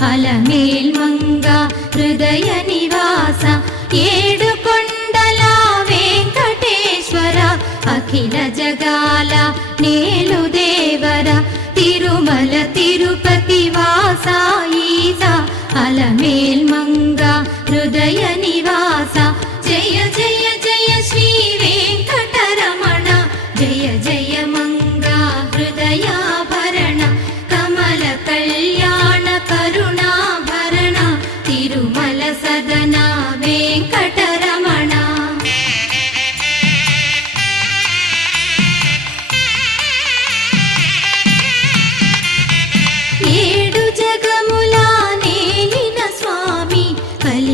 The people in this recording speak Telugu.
అలమేల్మంగ హృదయ నివాస ఏడుకొండల వెంకటేశ్వర అఖిల జగాల నేలు దేవర తిరుమల తిరుపతి వాస ఈస అలమేల్మంగ హృదయ నివాస జయ జయ జయ శ్రీ వెంకటరమణ జయ జయ మంగ హృదయాభరణ కమల కళ్యాణ కరుణాభరణ తిరుమల సదన